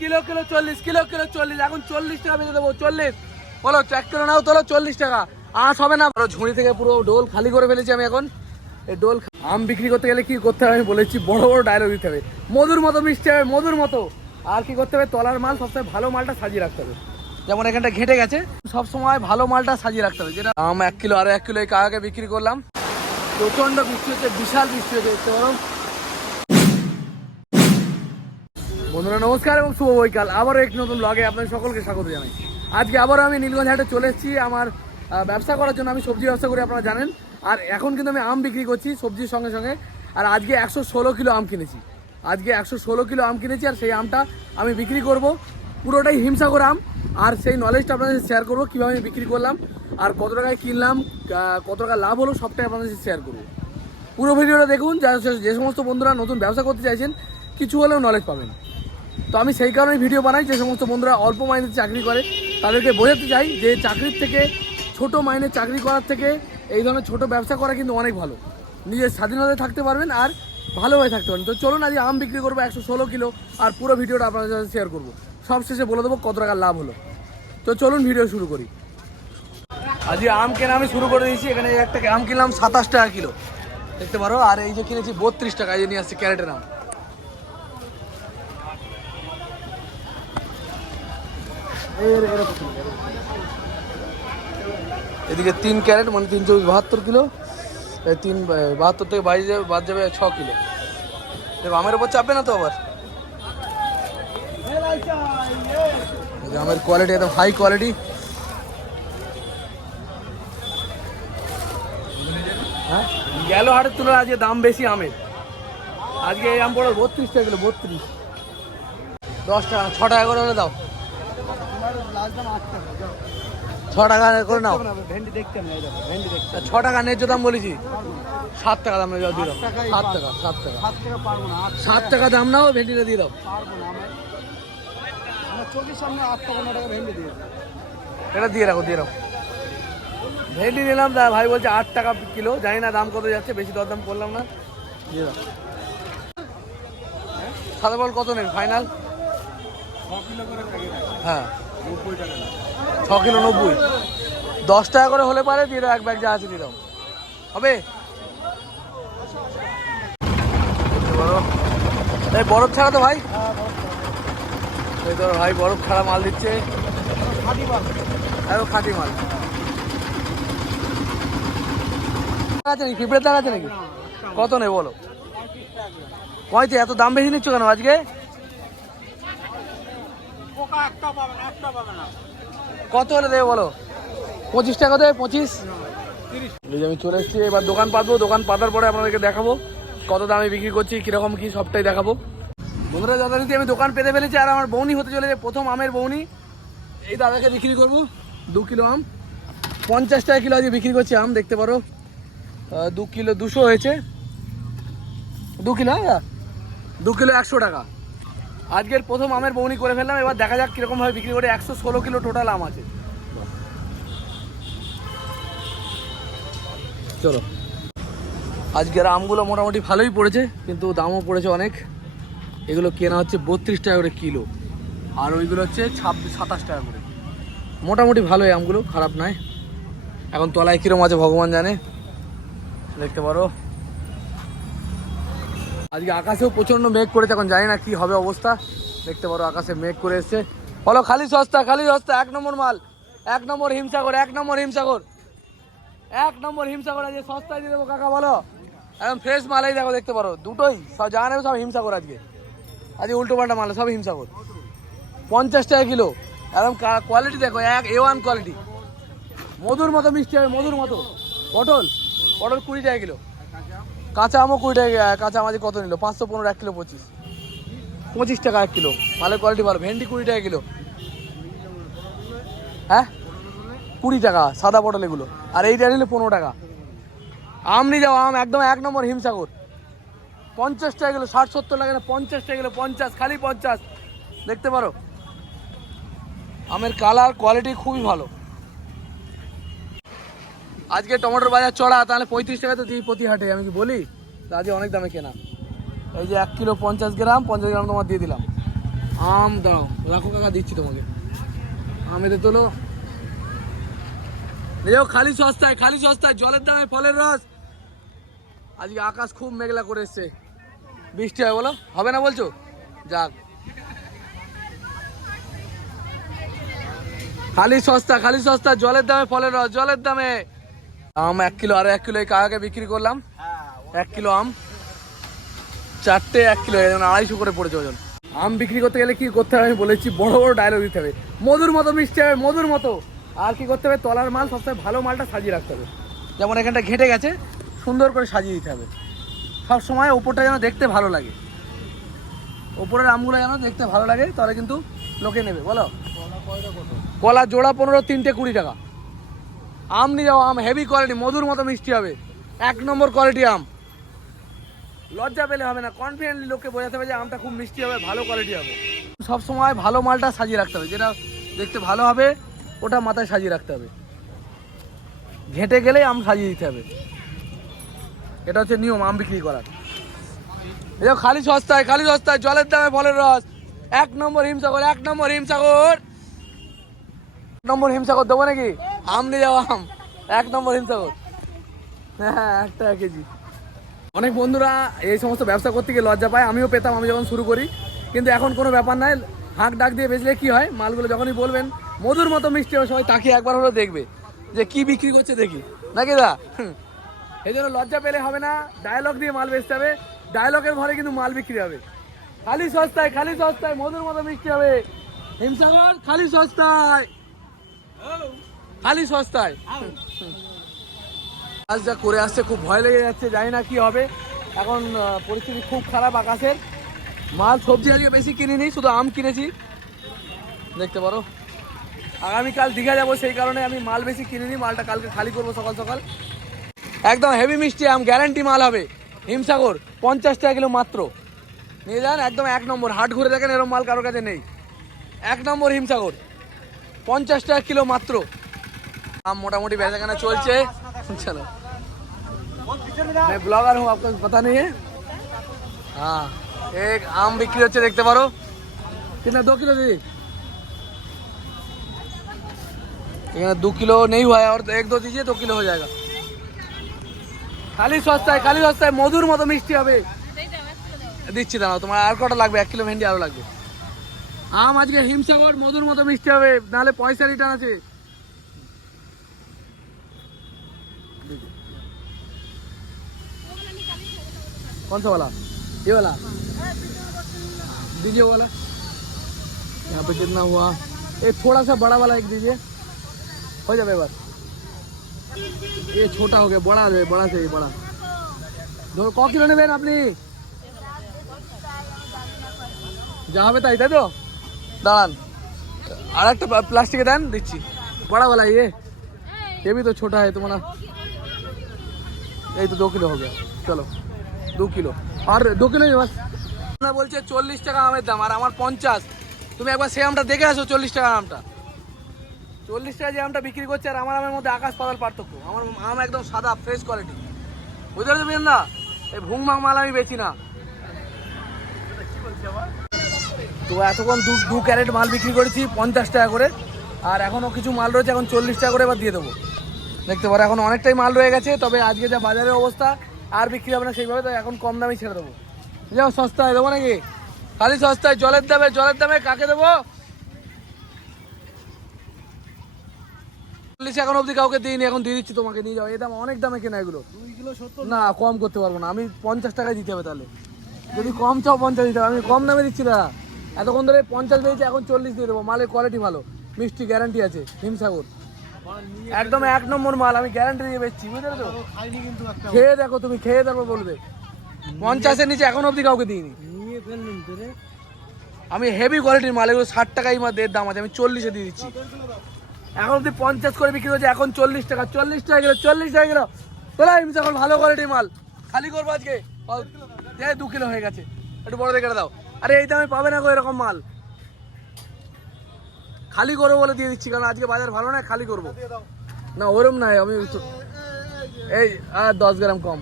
Kilo kilo চল্লিশ, kilo kilo চল্লিশ, এখন চল্লিশ টাকা বেঁচে দেবো, চল্লিশ। বলো এক কিলো নাও তোলো, চল্লিশ টাকা। আঁশ হবে না। পুরো ঝুড়ি থেকে পুরো ডোল খালি করে ফেলেছি আমি এখন। এই ডোল আম বিক্রি করতে গেলে কি করতে হবে আমি বলেছি, বড় বড় ডায়লগ দিতে হবে। মধুর মতো মিশতে হবে, মধুর মতো। আর কি করতে হবে? তলার মাল, সবসময় ভালো মালটা সাজিয়ে রাখতে হবে। যেমন এখানটা ঘেটে গেছে সব সময় ভালো মালটা সাজিয়ে রাখতে হবে। যেটা আম এক কিলো আর এক কিলো এই কাকাকে বিক্রি করলাম। প্রচণ্ড বৃষ্টি হচ্ছে, বিশাল বৃষ্টি হচ্ছে, দেখতে পারো। বন্ধুরা, নমস্কার এবং শুভ বৈকাল। আবারও এক নতুন ব্লগে আপনাদের সকলকে স্বাগত জানাই। আজকে আবারও আমি নীলগঞ্জ হাটে চলে এসেছি। আমার ব্যবসা করার জন্য আমি সবজি ব্যবসা করি, আপনারা জানেন। আর এখন কিন্তু আমি আম বিক্রি করছি সবজির সঙ্গে সঙ্গে। আর আজকে একশো ষোলো কিলো আম কিনেছি। আজকে একশো ষোলো কিলো আম কিনেছি আর সেই আমটা আমি বিক্রি করব। পুরোটাই হিমসাগর আম। আর সেই নলেজটা আপনাদের শেয়ার করব, কীভাবে আমি বিক্রি করলাম আর কত টাকায় কিনলাম কত টাকা লাভ হলো, সবটাই আপনাদের শেয়ার করব। পুরো ভিডিওটা দেখুন, যা যে সমস্ত বন্ধুরা নতুন ব্যবসা করতে চাইছেন, কিছু হলেও নলেজ পাবেন। তো আমি সেই কারণে ভিডিও বানাই যে সমস্ত বন্ধুরা অল্প মাইনে চাকরি করে, তাদেরকে বোঝাতে চাই যে চাকরির থেকে, ছোট মাইনে চাকরি করার থেকে এই ধরনের ছোট ব্যবসা করা কিন্তু অনেক ভালো। নিজের স্বাধীনতায় থাকতে পারবেন আর ভালোভাবে থাকতে পারবেন। তো চলুন আজ আম বিক্রি করব একশো ষোলো কিলো আর পুরো ভিডিওটা আপনাদের সাথে শেয়ার করব। সব শেষে বলে দেবো কত টাকা লাভ হলো। তো চলুন ভিডিও শুরু করি। আজকে আম কেনা আমি শুরু করে দিয়েছি। এখানে একটা আম কিনলাম সাতাশ টাকা কিলো। দেখতে পারো, আর এই যে কিনেছি বত্রিশ টাকা, এই যে নিয়ে আসছি ক্যারেটের আম এর- এরকম। এদিকে তিন ক্যারেট মানে তিন চব্বিশ বাহাত্তর কিলো। এই তিন বাহাত্তর থেকে বাইশ যাবে বাদ যাবে ছ কিলো। দেখো আমের ওপর চাপবে না তো আবার? আমের কোয়ালিটি একদম হাই কোয়ালিটি হ্যাঁ? গেল হাটের তুলনায় আজকে দাম বেশি আমের। আজকে এই আম পড়ো বত্রিশ টাকা কিলো বত্রিশ। দশ টাকা না, ছ টাকা করে হলে দাও। ছ টাকা করে নাও। ভেন্ডি দেখতে ভেন্ডি দেখতে তা ছ টাকা ন্যায্য দাম বলেছি। সাত টাকা দাম দিয়ে দাও। সাত টাকা সাত টাকা। সাত টাকা পারব না সাত টাকা দাম নাও ভেন্ডিটা দিয়ে দাও। পারব না আমার। আমার চোখের সামনে আট টাকা ন টাকা ভেন্ডি দিয়ে এটা দিয়ে রাখো দিয়ে রাখো। ভেন্ডি নিলাম দা ভাই বলছে আট টাকা কিলো। জানি না দাম কত যাচ্ছে বেশি দর দাম করলাম না। দিয়ে দাও। সাদা বল কত নেবে? ফাইনাল হ্যাঁ। ছ কিলো নব্বই। দশ টাকা করে হলে পারে, দিয়ে এক ব্যাগ যা আছে দিয়ে দাও। হবে? এই বরফ ছাড়া তো ভাই। এই ধরো ভাই, বরফ ছাড়া মাল দিচ্ছে। খাটি খাঁটি মাল। আছে নাকি? পিঁপড়ের দাগ আছে নাকি? কত নেই বলো? কয়তে এত দাম বেশি নিচ্ছ কেন আজকে পোকা একটা পাবে না একটা পাবে না কত হলে দেবে বলো? পঁচিশ টাকা দেবে পঁচিশ? এই যে আমি চলে এসেছি এবার দোকান পাতবো দোকান পাতার পরে আপনাদেরকে দেখাবো কত দামে বিক্রি করছি কীরকম কি সবটাই দেখাবো। বন্ধুরা যথারীতি আমি দোকান পেতে ফেলেছি আর আমার বৌনি হতে চলেছে প্রথম আমের বৌনি। এই দাদাকে বিক্রি করব দু কিলো আম। পঞ্চাশ টাকা কিলো আজকে বিক্রি করছি আম দেখতে পারো। দু কিলো দুশো হয়েছে। দু কিলো হ্যাঁ? দু কিলো একশো টাকা। আজকের প্রথম আমের বৌনি করে ফেললাম, এবার দেখা যাক কীরকম ভাবে বিক্রি করে। একশো ষোলো কিলো টোটাল আম আছে। চলো। আজকের আমগুলো মোটামুটি ভালোই পড়েছে, কিন্তু দামও পড়েছে অনেক। এগুলো কেনা হচ্ছে বত্রিশ টাকা করে কিলো। আর ওইগুলো হচ্ছে ছাব্বিশ, সাতাশ টাকা করে। মোটামুটি ভালোই আমগুলো, খারাপ নয়। এখন তলায় কিরম আছে ভগবান জানে। দেখতে পারো। আজকে আকাশেও প্রচণ্ড মেঘ করেছে, এখন জানি না কি হবে অবস্থা। দেখতে পারো, আকাশে মেঘ করে এসছে। বলো, খালি সস্তা খালি সস্তা, এক নম্বর মাল, এক নম্বর হিমসাগর, এক নম্বর হিমসাগর। এক নম্বর হিমসাগর, আজকে সস্তায় দিয়ে দেবো, কাকা, বলো। একদম ফ্রেশ মালাই দেখো, দেখতে পারো। দুটোই, সব যা নেবে, সব হিমসাগর আজকে। আজকে উল্টো পাল্টা মাল সব হিমসাগর। পঞ্চাশ টাকা কিলো। একদম কোয়ালিটি দেখো, এক এ ওয়ান কোয়ালিটি মধুর মতো মিষ্টি হবে, মধুর মতো। পটল পটল কুড়ি টাকা কিলো। কাঁচা আমও কুড়ি টাকা কাঁচা আম আজকে কত নিল? পাঁচশো পনেরো এক কিলো পঁচিশ। পঁচিশ টাকা এক কিলো। ভালো কোয়ালিটি ভালো। ভেন্ডি কুড়ি টাকা কিলো। হ্যাঁ? কুড়ি টাকা সাদা পটল এগুলো। আর এইটা নিলে পনেরো টাকা। আম নিয়ে যাও আম একদম এক নম্বর হিমসাগর। পঞ্চাশ টাকা গেলো ষাট সত্তর লাগে না পঞ্চাশ টাকা কিলো পঞ্চাশ খালি পঞ্চাশ। দেখতে পারো? আমের কালার কোয়ালিটি খুবই ভালো। আজকে টমেটোর বাজার চড়া, তাহলে পঁয়ত্রিশ টাকা তো দিই প্রতি হাটে, আমি কি বলি? আজকে অনেক দামে কেনা। এই যে এক কিলো পঞ্চাশ গ্রাম পঞ্চাশ গ্রাম তোমার দিয়ে দিলাম। আম, দাও রাখো কাকা দিচ্ছি তোমাকে। আম এতে তোলো। খালি সস্তায় খালি সস্তায়, জলের দামে ফলের রস। আজকে আকাশ খুব মেঘলা করে এসছে। বৃষ্টি হয় বলো? হবে না বলছো? যাক। খালি সস্তা খালি সস্তা, জলের দামে ফলের রস, জলের দামে। আম এক কিলো আর এক কিলো এই কাকাকে বিক্রি করলাম। এক কিলো আম। চারটে এক কিলো আড়াইশো করে পড়েছে ওজন। আম বিক্রি করতে গেলে কি করতে হবে আমি বলেছি বড় বড় ডায়লগ দিতে হবে। মধুর মতো মিষ্টি হবে মধুর মতো। আর কি করতে হবে তলার মাল সবসময় ভালো মালটা সাজিয়ে রাখতে হবে। যেমন এখানটা ঘেটে গেছে সুন্দর করে সাজিয়ে দিতে হবে। সব সময় ওপরটা যেন দেখতে ভালো লাগে। ওপরের আমগুলো যেন দেখতে ভালো লাগে তাহলে কিন্তু লোকে নেবে বলো? কলা জোড়া পনেরো তিনটে কুড়ি টাকা। আম নিয়ে যাও আম হেভি কোয়ালিটি মধুর মতো মিষ্টি হবে। এক নম্বর কোয়ালিটি আম। লজ্জা পেলে হবে না কনফিডেন্টলি লোককে বোঝাতে হবে যে আমটা খুব মিষ্টি হবে ভালো কোয়ালিটি হবে। সব সময় ভালো মালটা সাজিয়ে রাখতে হবে যেটা দেখতে ভালো হবে ওটা মাথায় সাজিয়ে রাখতে হবে। ঘেটে গেলেই আম সাজিয়ে দিতে হবে। এটা হচ্ছে নিয়ম আম বিক্রি করার। দেখো, খালি সস্তায় খালি সস্তায় জলের দামে ফলের রস। এক নম্বর হিমসাগর এক নম্বর হিমসাগর। এক নম্বর হিমসাগর দেবো নাকি? আম নিয়ে যাও আম। এক নম্বর হিমসাগর। হ্যাঁ এক টাকা কেজি। অনেক বন্ধুরা এই সমস্ত ব্যবসা করতে গিয়ে লজ্জা পায়। আমিও পেতাম আমি যখন শুরু করি। কিন্তু এখন কোনো ব্যাপার নাই হাঁক ডাক দিয়ে বেচলে কি হয়? মালগুলো যখনই বলবেন মধুর মতো মিষ্টি হবে সবাই তাকিয়ে একবার হলো দেখবে যে কি বিক্রি করছে দেখি। নাকি দা? এই জন্য লজ্জা পেলে হবে না ডায়লগ দিয়ে মাল বেচতে হবে। ডায়লগের ভরে কিন্তু মাল বিক্রি হবে। খালি সস্তায় খালি সস্তায় মধুর মতো মিষ্টি হবে। হিমসাগর খালি সস্তায়। খালি সস্তায়। কাজ যা করে আসছে, খুব ভয় লেগে যাচ্ছে, জানি না কি হবে। এখন পরিস্থিতি খুব খারাপ আকাশের। মাল, সবজি আজকে বেশি কিনিনি, শুধু আম কিনেছি। দেখতে পারো। আগামীকাল দীঘা যাব, সেই কারণে আমি মাল বেশি কিনিনি, মালটা কালকে খালি করব সকাল সকাল। একদম হেভি মিষ্টি আম গ্যারান্টি মাল হবে। হিমসাগর, পঞ্চাশ টাকা কিলো মাত্র। নিয়ে যান, একদম এক নম্বর। হাট ঘুরে দেখেন এরকম মাল কারোর কাছে নেই। এক নম্বর হিমসাগর, পঞ্চাশ টাকা কিলো মাত্র। কাম মোটামুটি বেচাকেনা চলছে। মানে হ্যাঁ, আম বিক্রি হচ্ছে, দেখতে পারো। কিনা দু কিলো দিদি? এখানে দু কিলো নেই হয় এক দো দিজিয়ে দু কিলো হয়ে যায় খালি সস্তায় খালি সস্তায় মধুর মতো মিষ্টি হবে। দিচ্ছি, দাঁড়াও, তোমার আর কটা লাগবে? এক কিলো ভেন্ডি আরও লাগবে। আম আজকে হিমসাগর মধুর মতো মিষ্টি হবে, নাহলে পয়সা রিটার্ন আছে। कौन सा वाला ये वाला दीजिए वो वाला यहाँ पे कितना हुआ एक थोड़ा सा बड़ा वाला एक दीजिए हो जाए बस ये छोटा हो गया बड़ा दे बड़ा चाहिए बड़ा ধর ক কিলো নেবেন আপনি যা হবে তাই তাই তো দাঁড়ান আর একটা প্লাস্টিকে দেন দিচ্ছি बड़ा वाला ये ये भी तो छोटा है तुम्हारा এই তো দু কিলো হবে চলো দু কিলো। আর দু কিলো বলছে চল্লিশ টাকা আমের দাম, আর আমার পঞ্চাশ। তুমি একবার সেই আমটা দেখে আসো, চল্লিশ টাকা আমটা। চল্লিশ টাকা যে আমটা বিক্রি করছে, আর আমার আমের মধ্যে আকাশ পাতাল পার্থক্য। আমার আম একদম সাদা ফ্রেশ কোয়ালিটি বুঝতে পারছেন না এই ভুংমাং মাল আমি বেচি না। তো এতক্ষণ দু দু ক্যারেট মাল বিক্রি করেছি, পঞ্চাশ টাকা করে। আর এখনও কিছু মাল রয়েছে, এখন চল্লিশ টাকা করে এবার দিয়ে দেবো। দেখতে পারো, এখন অনেকটাই মাল রয়ে গেছে, তবে আজকে যা বাজারের অবস্থা আর বিক্রি হবে না সেইভাবে তো এখন কম দামে ছেড়ে দেবো। যাও, সস্তায় দেবো নাকি? খালি সস্তায়, জলের দামে জলের দামে কাকে দেবো? চল্লিশ এখন অবধি কাউকে দিইনি, এখন দিয়ে দিচ্ছি তোমাকে, নিয়ে যাও। এই দাম, অনেক দামে কেনা এগুলো। না, কম করতে পারব না, আমি পঞ্চাশ টাকায় দিতে হবে তাহলে। যদি কম চাও, পঞ্চাশ দিতে হবে। আমি কম দামে দিচ্ছি, দাদা। এতক্ষণ ধরে পঞ্চাশ দিয়েছি, এখন চল্লিশ দিয়ে দেবো। মালের কোয়ালিটি ভালো। মিষ্টি গ্যারান্টি আছে হিমসাগর একদম এক নম্বর মাল, আমি গ্যারান্টি দিয়ে বেচছি কিন্তু একটা খেয়ে দেখো তুমি, খেয়ে তারপর বলবে। পঞ্চাশের নিচে এখন অবধি কাউকে দিইনি। তো আমি হেভি কোয়ালিটির মাল, এগুলো ষাট টাকাই মাল এর দাম আছে, আমি চল্লিশে দিয়ে দিচ্ছি। এখন অবধি পঞ্চাশ করে বিক্রি হচ্ছে, এখন চল্লিশ টাকা চল্লিশ টাকা কিলো, চল্লিশ টাকা কিলো। তোলা হিমসা এখন ভালো কোয়ালিটির মাল। খালি করব আজকে। দু কিলো হয়ে গেছে। একটু বড় দেখে দাও। আরে এই দামে পাবে না গো এরকম মাল। খালি করব বলে দিয়ে দিচ্ছি কারণ আজকে বাজার ভালো না খালি করব। না ওরম নাই আমি এই আর দশ গ্রাম কম।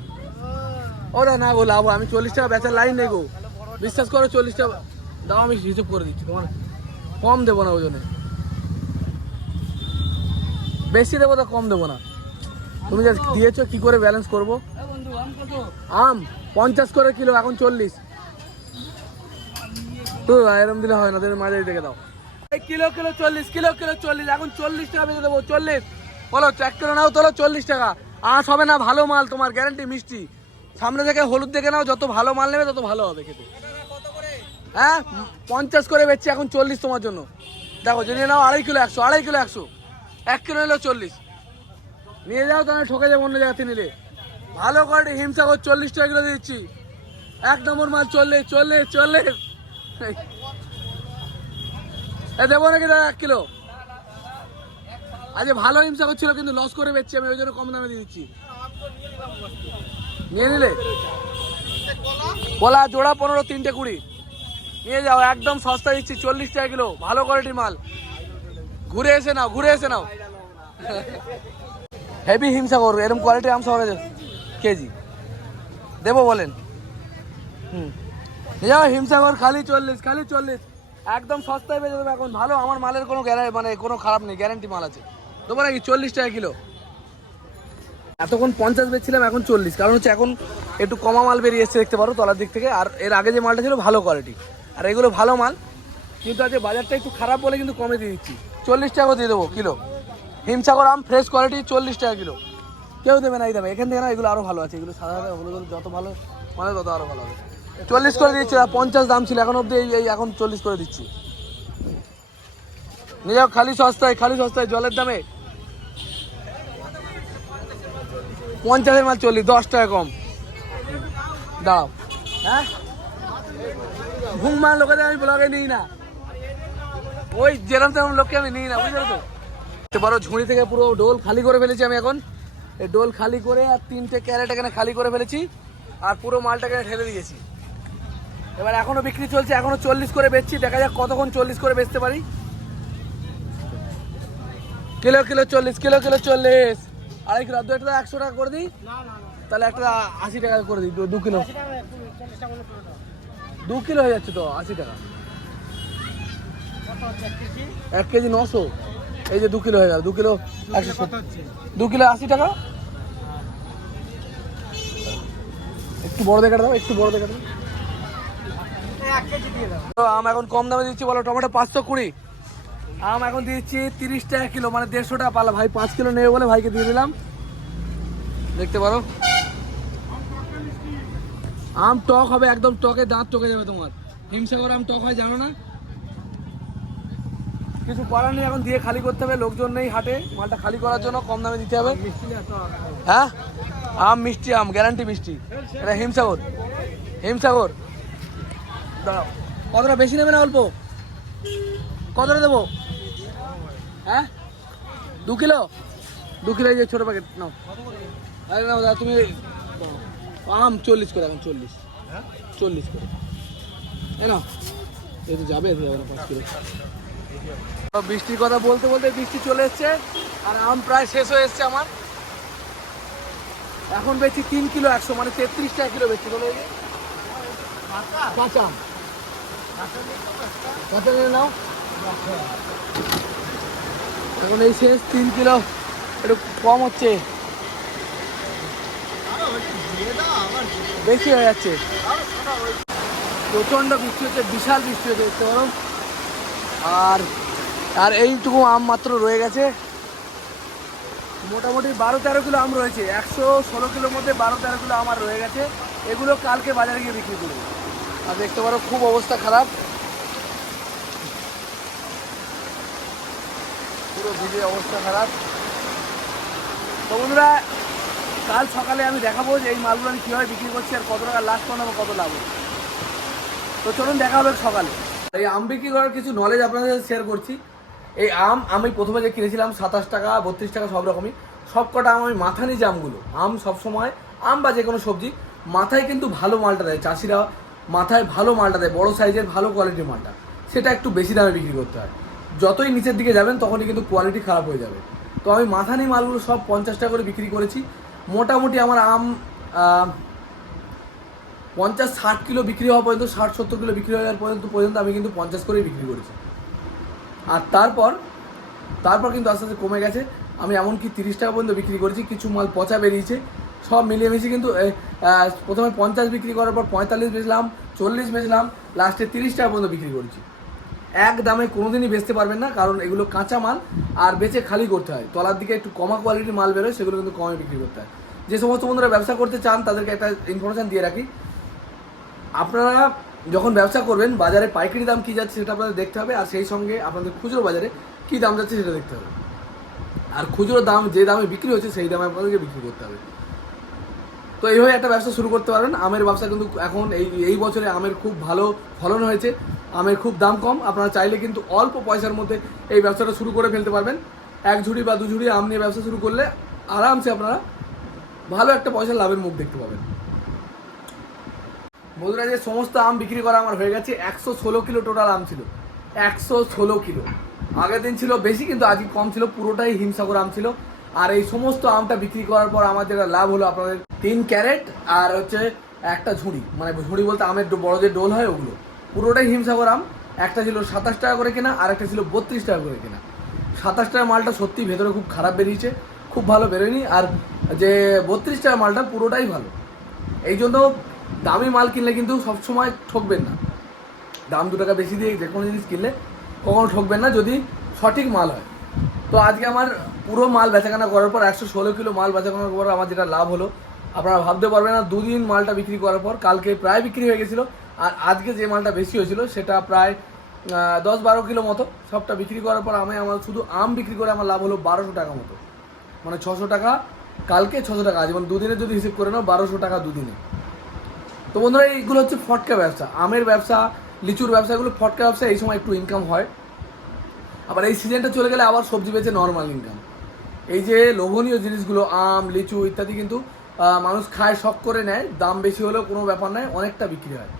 ওরা না গো লাভ আমি চল্লিশ টাকা বেচার লাইন নেই গো। বিশ্বাস করো চল্লিশ টাকা দাও আমি হিসেব করে দিচ্ছি তোমার কম দেবো না ওজনে। বেশি দেবো তো কম দেবো না। তুমি যা দিয়েছ কি করে ব্যালেন্স করব? আম পঞ্চাশ করে কিলো এখন চল্লিশ। তো এরম দিলে হয় না তুমি মাঝারি থেকে দাও। কিলো কিলো চল্লিশ, কিলো কিলো চল্লিশ, এখন চল্লিশ টাকা বেঁচে দেবো, চল্লিশ। বলো, এক কিলো নাও, তোলো চল্লিশ টাকা। আঁশ হবে না, ভালো মাল, তোমার গ্যারান্টি মিষ্টি। সামনে থেকে হলুদ দেখে নাও, যত ভালো মাল নেবে তত ভালো হবে খেতে। হ্যাঁ পঞ্চাশ করে বেচছি এখন চল্লিশ তোমার জন্য। দেখো, যদি নাও আড়াই কিলো, একশো, আড়াই কিলো, একশো। এক কিলো নিলেও চল্লিশ। নিয়ে যাও তাহলে, ঠকে যাব অন্য জায়গাতে নিলে। ভালো কোয়ালিটি হিমসাগর চল্লিশ টাকা কিলো দিচ্ছি। এক নম্বর মাল চল্লিশ চল্লিশ চল্লিশ। এ, দেবো নাকি দাদা এক কিলো? আজকে ভালো হিমসাগর ছিল কিন্তু লস করে বেচছি, আমি ওই জন্য কম দামে দিয়ে দিচ্ছি। নিয়ে নিলে? কলা জোড়া পনেরো, তিনটে কুড়ি। নিয়ে যাও, একদম সস্তা দিচ্ছি, চল্লিশ টাকা কিলো, ভালো কোয়ালিটির মাল। ঘুরে এসে নাও, ঘুরে এসে নাও। হেভি হিমসাগর এরকম কোয়ালিটি আম কাছে কেজি। দেবো বলেন। হুম। যাও হিমসাগর খালি চল্লিশ খালি চল্লিশ। একদম সস্তায় বেঁচে দেবে এখন ভালো, আমার মালের কোনো গ্যারান্টি মানে কোনো খারাপ নেই গ্যারান্টি মাল আছে। দেবো নাকি চল্লিশ টাকা কিলো। এতক্ষণ পঞ্চাশ বেচছিলাম, এখন চল্লিশ। কারণ হচ্ছে এখন একটু কমা মাল বেরিয়ে এসছে, দেখতে পারো তলার দিক থেকে। আর এর আগে যে মালটা ছিল, ভালো কোয়ালিটি আর এগুলো ভালো মাল। কিন্তু আজকে বাজারটা একটু খারাপ বলে কিন্তু কমে দিয়ে দিচ্ছি। চল্লিশ টাকা দিয়ে দেবো কিলো। হিমসাগর আম ফ্রেশ কোয়ালিটি চল্লিশ টাকা কিলো। কেউ দেবে না, এই দামে এখান থেকে না, এগুলো আরও ভালো আছে। এগুলো সাদা সাদা, হলুদ যত ভালো মানে তত আরও ভালো হবে। চল্লিশ করে দিচ্ছি পঞ্চাশ দাম ছিল, এখন অব্দি এই এখন চল্লিশ করে দিচ্ছি। নিয়ে খালি সস্তায় খালি সস্তায় জলের দামে। পঞ্চাশের মাল চল্লিশ, দশ টাকা কম। দাও। হ্যাঁ? ঘুম মার লোকেদের আমি ব্লগে নিই না। ওই যেরকম তেরম লোককে আমি নিই না বুঝতে তো? পারো ঝুড়ি থেকে পুরো ডোল খালি করে ফেলেছি আমি এখন। এই ডোল খালি করে আর তিনটে ক্যারেট এখানে খালি করে ফেলেছি, আর পুরো মালটাকে ঢেলে দিয়েছি। এবার এখনও বিক্রি চলছে, এখনও চল্লিশ করে বেচছি। দেখা যাক কতক্ষণ চল্লিশ করে বেচতে পারি। কিলো কিলো চল্লিশ, কিলো কিলো চল্লিশ। আড়াই কিলো দু একটা একশো টাকা করে দিই? তাহলে একটা আশি টাকা করে দিই, দু- কিলো। দু কিলো হয়ে যাচ্ছে তো, আশি টাকা। এক কেজি নশো। এই যে দু কিলো হয়ে গেল, দু কিলো একশো দু কিলো আশি টাকা। একটু বড় দেখে দাও, একটু বড় দেখে দাও। তো আম এখন কম দামে দিচ্ছি বলো টমেটো পাঁচশো কুড়ি। আম এখন দিচ্ছি তিরিশ টাকা কিলো মানে দেড়শো টাকা পালা। ভাই পাঁচ কিলো নেবে বলে ভাইকে দিয়ে দিলাম। দেখতে পারো। আম টক হবে একদম টকে দাঁত টকে যাবে তোমার। হিমসাগর আম টক হয় জানো না? কিছু করার নেই এখন দিয়ে খালি করতে হবে লোকজন নেই হাটে। মালটা খালি করার জন্য কম দামে দিতে হবে। হ্যাঁ? আম মিষ্টি আম গ্যারান্টি মিষ্টি। এটা হিমসাগর। হিমসাগর। দাঁড়াও। কতটা বেশি নেবে না অল্প? কতটা দেবো? হ্যাঁ? দু কিলো? দু কিলো যে ছোটো প্যাকেট নাও। আরে নাও দাদা তুমি আম চল্লিশ করে, এখন চল্লিশ। চল্লিশ করে। এ নাও। এই তো যাবে তো যাবে না পাঁচ কিলো। বৃষ্টির কথা বলতে বলতে বৃষ্টি চলে এসছে, আর আম প্রায় শেষ হয়ে এসছে আমার। এখন বেচি তিন কিলো একশো মানে তেত্রিশ টাকা কিলো বেচছি বলে কাঁচা আম এখন এই শেষ, তিন কিলো। একটু কম হচ্ছে। বেশি হয়ে যাচ্ছে। বৃষ্টি হচ্ছে, বিশাল বৃষ্টি হচ্ছে, দেখতে পারো। আর আর এইটুকু আম মাত্র রয়ে গেছে। মোটামুটি বারো তেরো কিলো আম রয়েছে। একশো ষোলো কিলোর মধ্যে বারো তেরো কিলো আমার রয়ে গেছে। এগুলো কালকে বাজারে গিয়ে বিক্রি করব। আর দেখতে পারো, খুব অবস্থা খারাপ। পুরো ভিজে অবস্থা খারাপ। তো বন্ধুরা, কাল সকালে আমি দেখাবো যে এই মালগুলো আমি কীভাবে বিক্রি করছি আর কত টাকা লাস্ট পর্যন্ত কত লাভ তো চলুন দেখা হবে সকালে। এই আম বিক্রি করার কিছু নলেজ আপনাদের সাথে শেয়ার করছি। এই আম আমি প্রথমে যে কিনেছিলাম, সাতাশ টাকা, বত্রিশ টাকা, সব রকমই। সব কটা আম আমি মাথা নিচে আমগুলো। আম সবসময়, আম বা যে কোনো সবজি, মাথায় কিন্তু ভালো মালটা দেয়। চাষিরা মাথায় ভালো মালটা দেয়, বড় সাইজের ভালো কোয়ালিটির মালটা। সেটা একটু বেশি দামে বিক্রি করতে হয়। যতই নিচের দিকে যাবেন, তখনই কিন্তু কোয়ালিটি খারাপ হয়ে যাবে। তো আমি মাথা মালগুলো সব পঞ্চাশ টাকা করে বিক্রি করেছি। মোটামুটি আমার আম পঞ্চাশ ষাট কিলো বিক্রি হওয়া পর্যন্ত ষাট সত্তর কিলো বিক্রি হওয়ার পর্যন্ত পর্যন্ত আমি কিন্তু পঞ্চাশ করেই বিক্রি করেছি। আর তারপর তারপর কিন্তু আস্তে আস্তে কমে গেছে। আমি এমনকি তিরিশ টাকা পর্যন্ত বিক্রি করেছি। কিছু মাল পচা বেরিয়েছে। সব মিলিয়ে কিন্তু প্রথমে পঞ্চাশ বিক্রি করার পর পঁয়তাল্লিশ বেচলাম, চল্লিশ বেচলাম, লাস্টে তিরিশ টাকা পর্যন্ত বিক্রি করেছি। এক দামে কোনোদিনই বেচতে পারবেন না, কারণ এগুলো কাঁচা মাল আর বেচে খালি করতে হয়। তলার দিকে একটু কমা কোয়ালিটির মাল বেরোয়, সেগুলো কিন্তু কমে বিক্রি করতে হয়। যে সমস্ত বন্ধুরা ব্যবসা করতে চান, তাদেরকে একটা ইনফরমেশন দিয়ে রাখি। আপনারা যখন ব্যবসা করবেন, বাজারে পাইকারি দাম কী যাচ্ছে সেটা আপনাদের দেখতে হবে, আর সেই সঙ্গে আপনাদের খুচরো বাজারে কী দাম যাচ্ছে সেটা দেখতে হবে। আর খুচরো দাম যে দামে বিক্রি হচ্ছে, সেই দামে আপনাদেরকে বিক্রি করতে হবে। তো এইভাবে একটা ব্যবসা শুরু করতে পারেন। আমের ব্যবসা কিন্তু এখন এই এই বছরে আমের খুব ভালো ফলন হয়েছে। আমের খুব দাম কম। আপনারা চাইলে কিন্তু অল্প পয়সার মধ্যে এই ব্যবসাটা শুরু করে ফেলতে পারবেন। এক ঝুড়ি বা দু ঝুড়ি আম নিয়ে ব্যবসা শুরু করলে আরামসে আপনারা ভালো একটা পয়সা লাভের মুখ দেখতে পাবেন। বন্ধুরা যে সমস্ত আম বিক্রি করা আমার হয়ে গেছে। একশো ষোলো কিলো টোটাল আম ছিল। একশো ষোলো কিলো। আগের দিন ছিল বেশি, কিন্তু আজকে কম ছিল। পুরোটাই হিমসাগর আম ছিল। আর এই সমস্ত আমটা বিক্রি করার পর আমার যেটা লাভ হলো আপনাদের তিন ক্যারেট আর হচ্ছে একটা ঝুড়ি। মানে ঝুড়ি বলতে আমের বড় যে ডোল হয় ওগুলো। পুরোটাই হিমসাগর আম। একটা ছিল সাতাশ টাকা করে কেনা, আর একটা ছিল বত্রিশ টাকা করে কেনা। সাতাশ টাকা মালটা সত্যি ভেতরে খুব খারাপ বেরিয়েছে, খুব ভালো বেরোয়নি, আর যে বত্রিশ টাকা মালটা পুরোটাই ভালো। এই জন্য দামি মাল কিনলে কিন্তু সবসময় ঠকবেন না। দাম দু টাকা বেশি দিয়ে যে কোনো জিনিস কিনলে কখনো ঠকবেন না যদি সঠিক মাল হয়। তো আজকে আমার পুরো মাল বেচাকেনা করার পর একশো ষোলো কিলো মাল বেচাকেনা করার পর আমার যেটা লাভ হলো আপনারা ভাবতে পারবেন না, দুদিন মালটা বিক্রি করার পর কালকে প্রায় বিক্রি হয়ে গেছিল। আর আজকে যে মালটা বেশি হয়েছিল সেটা প্রায় দশ বারো কিলো মতো। সবটা বিক্রি করার পর আমি আমার শুধু আম বিক্রি করে আমার লাভ হলো বারোশো টাকা মতো। মানে ছশো টাকা, কালকে ছশো টাকা আজ মানে দুদিনে যদি হিসেব করে নাও, বারোশো টাকা দুদিনে। তো বন্ধুরা, এইগুলো হচ্ছে ফটকা ব্যবসা। আমের ব্যবসা, লিচুর ব্যবসা, এগুলো ফটকা ব্যবসা, এই সময় একটু ইনকাম হয়। আবার এই সিজনটা চলে গেলে আবার সবজি বেচে নর্মাল ইনকাম এই যে লোভনীয় জিনিসগুলো, আম, লিচু ইত্যাদি কিন্তু মানুষ খায়, শখ করে নেয়, দাম বেশি হলেও কোনো ব্যাপার নয়, অনেকটা বিক্রি হয়।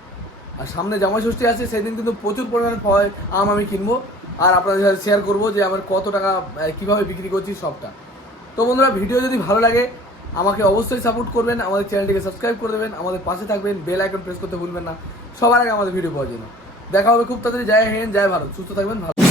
আর সামনে জামাই ষষ্ঠী আছে, সেদিন কিন্তু প্রচুর পরিমাণে ফল, আম আমি কিনবো। আর আপনাদের সাথে শেয়ার করব যে আমার কত টাকা কীভাবে বিক্রি করছি সবটা। তো বন্ধুরা ভিডিও যদি ভালো লাগে, আমাকে অবশ্যই সাপোর্ট করবেন। আমাদের চ্যানেলটিকে সাবস্ক্রাইব করে দেবেন। আমাদের পাশে থাকবেন বেল আইকন প্রেস করতে ভুলবেন না। সবার আগে আমাদের ভিডিও পাওয়ার জন্য। দেখা হবে খুব তাড়াতাড়ি। জয় হিন্দ, জয় ভারত। সুস্থ থাকবেন, ভালো